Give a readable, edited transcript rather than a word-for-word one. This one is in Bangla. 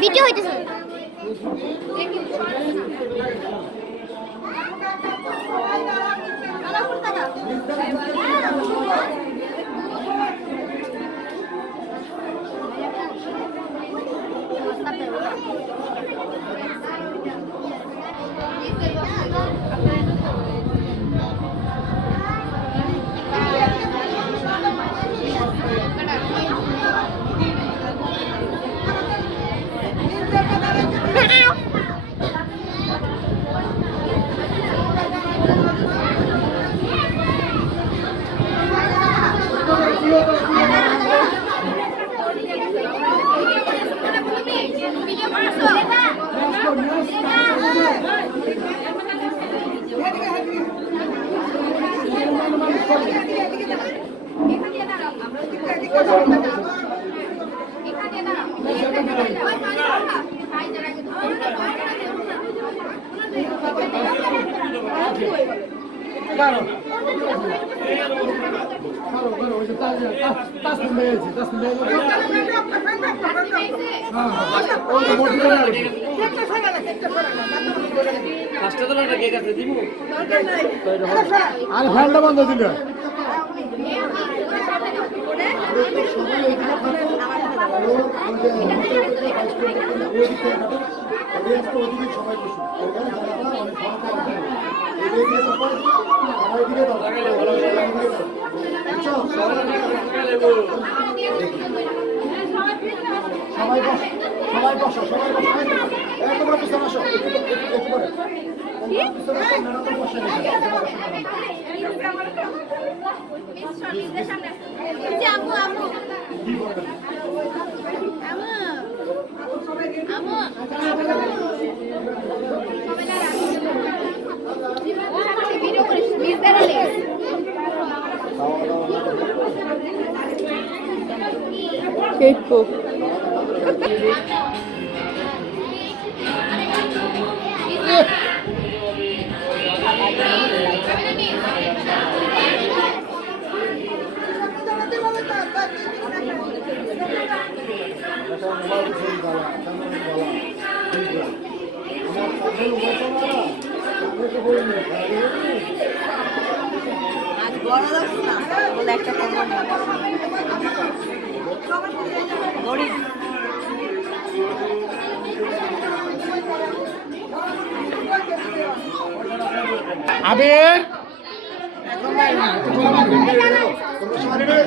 ভিডিও হইতেছে Claro. Claro, hoje está no meio, está no meio. আর ফ্যানটা বন্ধ দিল সবাই বসো তোমরা পিছনে আসো একটু করে কেক কোক আজ বড় লাগছে না বলে একটা গরিব আবির এখন নাই না তোমরা সবাই রে